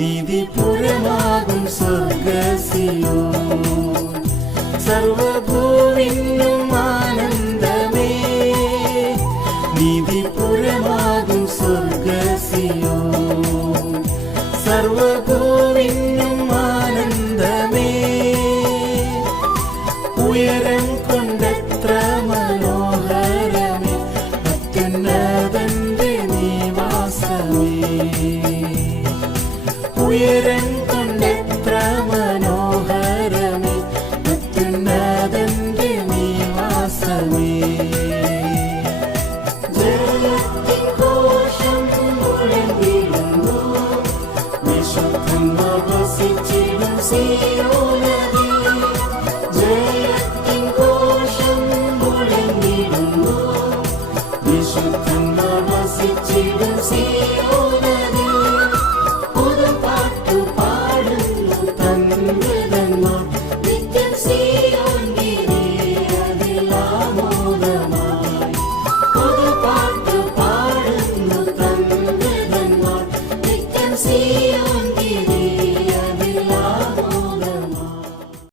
നീതിപുരമാകും സ്വർഗസിയോൻ. സർവഭൂവിനും ആനന്ദമേ, നീതിപുരമാകും സ്വർഗസിയോൻ. സർവഭൂവിനും ആനന്ദമേ, ഉയരം കൊണ്ടെത്ര മനോഹരമേ അത്യുന്നതന്റെ നിവാസമേ. ഉയരം കൊണ്ടെത്ര മനോഹരമേ അത്യുന്നതന്റെ നിവാസമേ. ജയത്തിൻ ഘോഷം മുഴങ്ങിടുന്നു, വിശുദ്ധന്മാർ വസിച്ചിടും സീയോനിൽ. ജയത്തിൻ ഘോഷം മുഴങ്ങിടുന്നു, വിശുദ്ധന്മാർ വസിച്ചിടും സീയോനിൽ. പുതുപാട്ടു പാടുന്നു തന്മൃതന്മാർ, നിത്യം സീയോൻ ഗിരിയിൽ ആമോദമായി. പുതുപാട്ടു പാടുന്നു തന്മൃതന്മാർ, നിത്യം സീയോൻ ഗിരിയിൽ